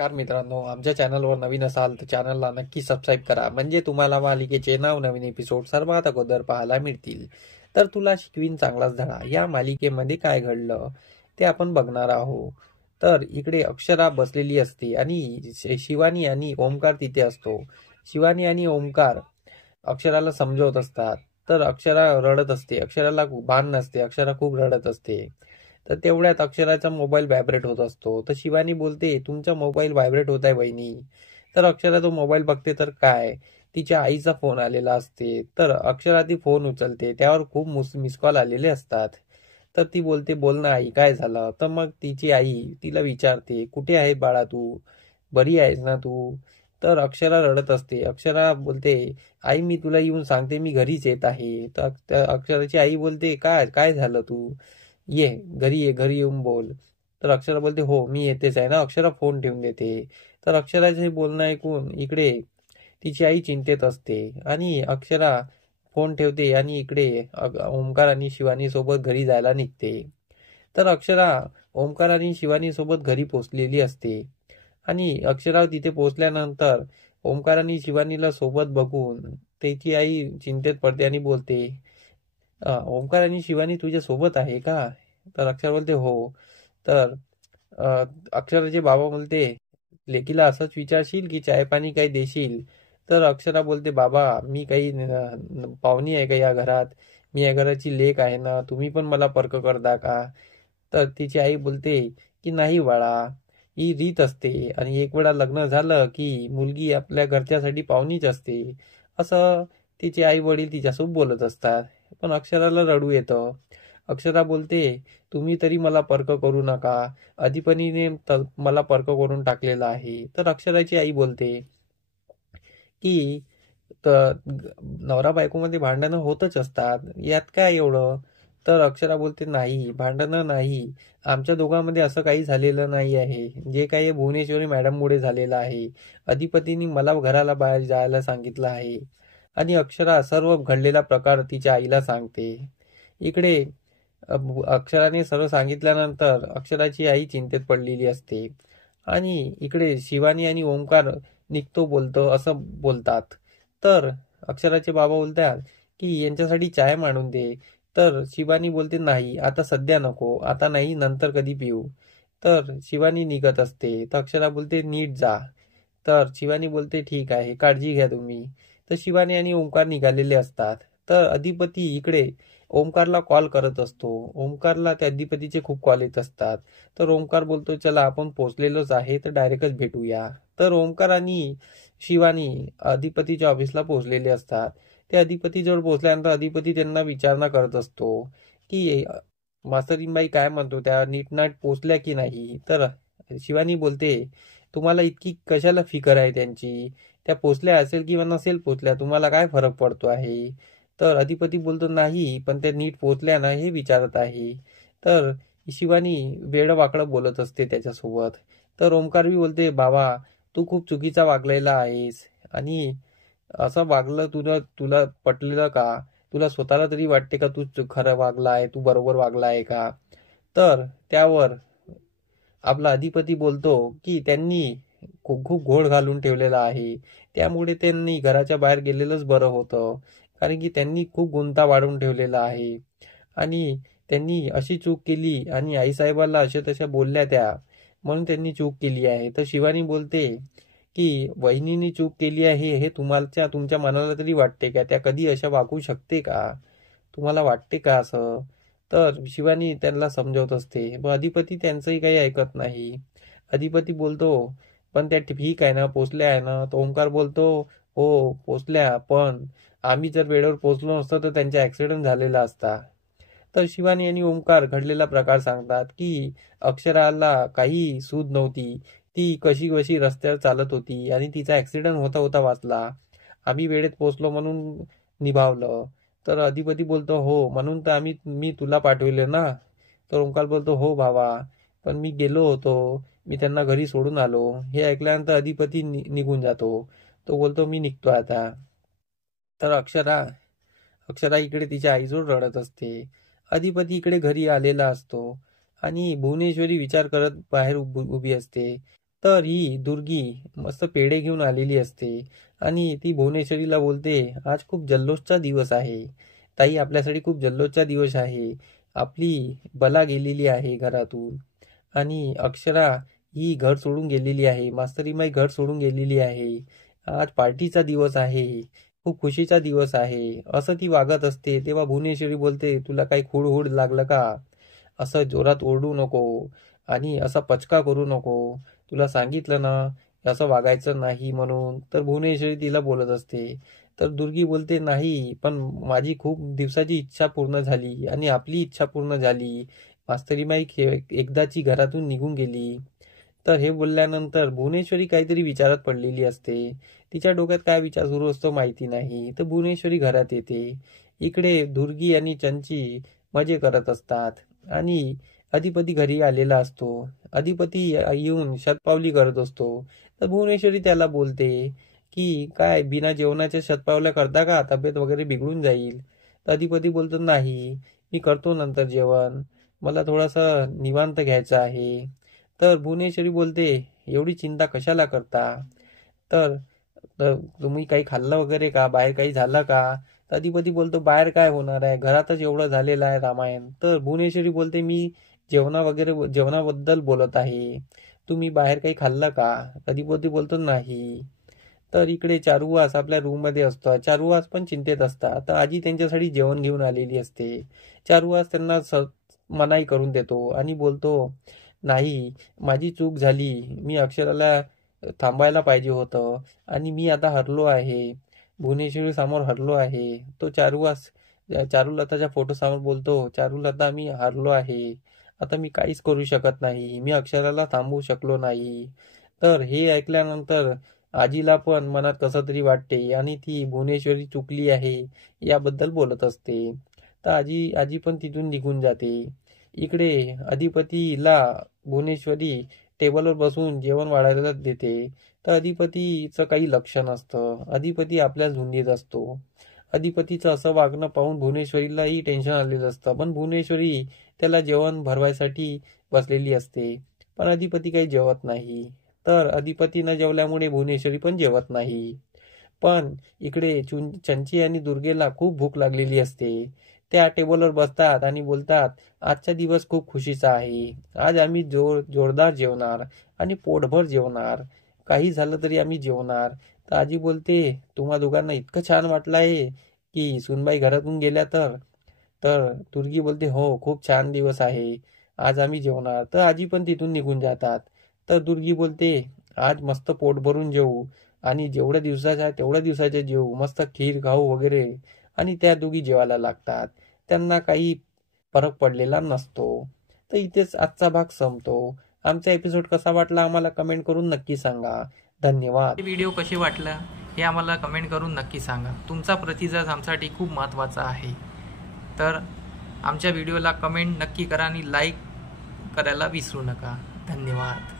नमस्कार मित्रांनो, आमच्या चॅनलवर नवीन असाल तर चॅनलला नक्की सबस्क्राईब करा, म्हणजे तुम्हाला मालिकेचे नवनवीन एपिसोड सर्वात अगोदर पाहायला मिळतील. तर तुला शिकवीन चांगलाच धडा या मालिकेमध्ये काय घडलं ते आपण बघणार आहोत. तर इकडे अक्षरा बसलेली असते आणि शिवानी आणि ओमकार तिथे असतो. शिवानी आणि ओमकार अक्षराला समजवत असतात. तर अक्षरा रडत असते, अक्षराला भान नसते, अक्षरा खूप रडत असते. तर तेवढ्यात अक्षराचा मोबाईल व्हायब्रेट होत असतो. तर शिवानी बोलते, तुमचा मोबाईल व्हायब्रेट होत आहे बहिणी. तर अक्षरा तो मोबाईल बघते तर काय, तिच्या आईचा फोन आलेला असते. तर अक्षरा ती फोन उचलते, त्यावर खूप मिस कॉल आलेले असतात. तर ती बोलते, बोल ना आई, काय झालं. तर मग तिची आई तिला विचारते, कुठे आहे बाळा तू, बरी आहेस ना तू. तर अक्षरा रडत असते. अक्षरा बोलते, आई मी तुला येऊन सांगते, मी घरीच येत आहे. तर अक्षराची आई बोलते, काय काय झालं तू, ये घरी, ये घरी येऊन बोल. तर अक्षरा बोलते, हो मी येतेच आहे ना. अक्षरा फोन ठेवून देते. तर अक्षराचे हे बोलणं ऐकून इकडे तिची आई चिंतेत असते आणि अक्षरा फोन ठेवते आणि इकडे ओमकार आणि शिवानी सोबत घरी जायला निघते. तर अक्षरा ओमकार आणि शिवानी सोबत घरी पोहोचलेली असते आणि अक्षरा तिथे पोहोचल्यानंतर ओमकार आणि शिवानीला सोबत बघून त्याची आई चिंतेत पडते आणि बोलते, ओमकार आणि शिवानी तुझ्या सोबत आहे का. तर अक्षर बोलते, हो. तर अ, अक्षराचे बाबा बोलते, लेकीला असंच विचारशील की चाय पाणी काही देशील. तर अक्षरा बोलते, बाबा मी काही पाहुणी आहे का या घरात, मी या घराची लेक आहे ना, तुम्ही पण मला पर्क करता का. तर तिची आई बोलते की नाही बाळा, ही रीत असते आणि एक वेळा लग्न झालं की मुलगी आपल्या घरच्यासाठी पाहुणीच असते, असं तिचे आई वडील तिच्यासोबत बोलत असतात. पण अक्षराला रडू येतं. अक्षरा बोलते, तुम्ही तरी मला पर्क करू नका, अधिपतीने मला पर्क करून टाकलेला आहे. तर अक्षराची आई बोलते की नवरा बायकोमध्ये भांडणं होतच असतात, यात काय एवढं. तर अक्षरा बोलते, नाही भांडणं नाही, आमच्या दोघांमध्ये असं काही झालेलं नाही आहे. जे काही भुवनेश्वरी मॅडममुळे झालेलं आहे. अधिपतीने मला घराला बाहेर जायला सांगितलं आहे. आणि अक्षरा सर्व घडलेला प्रकार तिच्या आईला सांगते. इकडे अक्षराने सर्व सांगितल्यानंतर अक्षराची आई चिंतेत पडलेली असते आणि इकडे शिवानी आणि ओंकार निघतो बोलतो असं बोलतात. तर अक्षराचे बाबा बोलतात की यांच्यासाठी चाय मांडून दे. तर शिवानी बोलते, नाही आता सध्या नको, आता नाही, नंतर कधी पिऊ. तर शिवानी निघत असते. तर अक्षरा बोलते, नीट जा. तर शिवानी बोलते, ठीक आहे, काळजी घ्या तुम्ही. तर शिवानी आणि ओंकार निघालेले असतात. तर अधिपती इकडे ओंकारला कॉल करत असतो. ओंकारला त्या अधिपतीचे खूप कॉल येत असतात. तर ओंकार बोलतो, चला आपण पोहोचलेलोच आहे तर डायरेक्टच भेटूया. तर ओंकार आणि शिवानी अधिपतीच्या ऑफिसला पोहोचलेले असतात. ते अधिपतीजवळ पोहोचल्यानंतर अधिपती त्यांना विचारणा करत असतो की मास्तरीनबाई काय म्हणतो, त्या नीटनाट पोहोचल्या की नाही. तर शिवानी बोलते, तुम्हाला इतकी कशाला फिकर आहे त्यांची, त्या पोचल्या असेल किंवा नसेल पोचल्या, तुम्हाला काय फरक पडतो आहे. तर अधिपती बोलतो, नाही पण त्या नीट पोचल्या ना हे विचारत आहे. तर शिवानी वेड वाकडं बोलत असते त्याच्यासोबत. तर ओमकार बी बोलते, बाबा तू खूप चुकीचा वागलेला आहेस आणि असं वागलं तुला तुला पटलेलं का, तुला स्वतःला तरी वाटते का तू खरं वागला आहे, तू बरोबर वागला आहे का. तर त्यावर आपला अधिपती बोलतो की त्यांनी खूप खूप घोळ घालून ठेवलेला आहे, त्यामुळे त्यांनी घराच्या बाहेर गेलेलंच बरं होतं, कारण की त्यांनी खूप गुंता वाढवून ठेवलेला आहे आणि त्यांनी अशी चूक केली आणि आईसाहेबाला अशा तशा बोलल्या त्या, म्हणून त्यांनी चूक केली आहे. तर शिवानी बोलते की वहिनीने चूक केली आहे हे तुमच्या मनाला तरी वाटते का, त्या कधी अशा वागू शकते का, तुम्हाला वाटते का असं. तर शिवानी त्यांना समजवत असते, पण अधिपती त्यांचंही काही ऐकत नाही. अधिपती बोलतो, पण त्या ठीक आहे ना, पोचल्या आहे ना. तो ओंकार बोलतो, हो पोचल्या, पण आम्ही जर वेळेवर पोचलो नसतो तर त्यांचा ऍक्सिडेंट झालेला असता. तर शिवानी आणि ओंकार घडलेला प्रकार सांगतात की अक्षराला काही सूद नव्हती, ती कशी कशी रस्त्यावर चालत होती आणि तिचा ऍक्सिडेंट होता होता वाचला. आम्ही वेळेत पोचलो म्हणून निभावलं. तर अधिपती बोलतो, हो म्हणून तर मी तुला पाठविले ना. तर ओंकार बोलतो, हो भावा, पण मी गेलो होतो, मी त्यांना घरी सोडून आलो. हे ऐकल्यानंतर अधिपती निघून जातो. तो बोलतो, मी निघतो आता. तर अक्षरा इकडे तिच्या आईजवळ रडत असते. अधिपती इकडे घरी आलेला असतो आणि भुवनेश्वरी विचार करत बाहेर उभी असते. तर ही दुर्गी मस्त पेढे घेऊन आलेली असते आणि ती भुवनेश्वरीला बोलते, आज खूप जल्लोषचा दिवस आहे ताई, आपल्यासाठी खूप जल्लोषचा दिवस आहे. आपली बला गेलेली आहे घरातून आणि अक्षरा ही घर सोडून गेलेली आहे, मास्तरीमाई घर सोडून गेलेली आहे. आज पार्टीचा दिवस आहे, खूप खुशीचा दिवस आहे, असं ती वागत असते. तेव्हा भुवनेश्वरी बोलते, तुला काही खूळ लागलं का? असं जोरात ओरडू नको आणि असा पचका करू नको. तुला सांगितलं ना असं वागायचं नाही म्हणून. तर भुवनेश्वरी तिला बोलत असते. तर दुर्गी बोलते, नाही पण माझी खूप दिवसाची इच्छा पूर्ण झाली आणि आपली इच्छा पूर्ण झाली. मास्तरीमाई एकदाची घरातून निघून गेली. तर हे बोलल्यानंतर भुवनेश्वरी काहीतरी विचारात पडलेली असते. तिच्या डोक्यात काय विचार सुरू असतो माहिती नाही. तर भुवनेश्वरी घरात येते. इकडे दुर्गी आणि चंची मजे करत असतात आणि अधिपती घरी आलेला असतो. अधिपती येऊन शतपावली करत असतो. तर भुवनेश्वरी त्याला बोलते की काय बिना जेवणाच्या शतपावल्या करता का? तब्येत वगैरे बिघडून जाईल. तर अधिपती बोलतो, नाही मी करतो नंतर जेवण, मला थोडासा निवांत घ्यायचं आहे. तर भुवनेश्वरी बोलते, एवढी चिंता कशाला करता? तर तर तुम्ही काही खाल्लं वगैरे का? बाहेर काही झालं का? तर अधिपती बोलतो, बाहेर काय होणार आहे, घरातच एवढं झालेलं आहे रामायण. तर भुवनेश्वरी बोलते, मी जेवणाबद्दल बोलत आहे, तुम्ही बाहेर काही खाल्लं का? अधिपती बोलतो, नाही. तर इकडे चारुवास आपल्या रूम मध्ये असतो. चारुवास पण चिंतेत असतात. तर आजी त्यांच्यासाठी जेवण घेऊन आलेली असते. चारुवास त्यांना मनाई करून देतो आणि बोलतो, नाही माझी चूक झाली, मी अक्षराला थांबायला पाहिजे होतं आणि मी आता हरलो आहे, भुवनेश्वरी समोर हरलो आहे. तो चारुवास चारुलताच्या फोटो समोर बोलतो, चारुलता मी हारलो आहे, आता मी काहीच करू शकत नाही, मी अक्षराला थांबवू शकलो नाही. तर हे ऐकल्यानंतर आजीला पण मनात कसं तरी वाटते आणि ती भुवनेश्वरी चुकली आहे याबद्दल बोलत असते. तर आजी आजी पण तिथून निघून जाते. इकडे अधिपतीला भुवनेश्वरी टेबलवर बसून जेवण वाढायला देते. तर अधिपतीचं काही लक्ष नसतं. अधिपती आपल्या झुंडीत असतो. अधिपतीचं असं वागणं पाहून भुवनेश्वरीलाही टेन्शन आलेलं असतं. पण भुवनेश्वरी त्याला जेवण भरवायसाठी बसलेली असते. पण अधिपती काही जेवत नाही. तर अधिपती न जेवल्यामुळे भुवनेश्वरी पण जेवत नाही. पण इकडे चंची आणि दुर्गेला खूप भूक लागलेली असते. त्या टेबलवर बसतात आणि बोलतात, आजचा दिवस खूप खुशीचा आहे, आज आम्ही जोरदार जेवणार आणि पोटभर जेवणार, काही झालं तरी आम्ही जेवणार. तर आजी बोलते, तुम्हा दोघांना इतकं छान वाटलं आहे की सुनबाई घरातून गेल्या तर? तर दुर्गी बोलते, हो खूप छान दिवस आहे, आज आम्ही जेवणार. तर आजी पण तिथून निघून जातात. तर दुर्गी बोलते, आज मस्त पोट भरून जेवू आणि जेवढ्या दिवसाच्या आहे तेवढ्या दिवसाच्या जेवू, मस्त खीर खाऊ वगैरे. आणि त्या दोघी जेवायला लागतात. त्यांना काही फरक पडलेला नसतो. तर इथेच आजचा भाग संपतो. आमचा एपिसोड कसा वाटला आम्हाला कमेंट करून नक्की सांगा. धन्यवाद. व्हिडिओ कसे वाटला हे आम्हाला कमेंट करून नक्की सांगा. तुमचा प्रतिसाद आमच्यासाठी खूप महत्त्वाचा आहे. तर आमच्या व्हिडिओला कमेंट नक्की करा आणि लाईक करायला विसरू नका. धन्यवाद.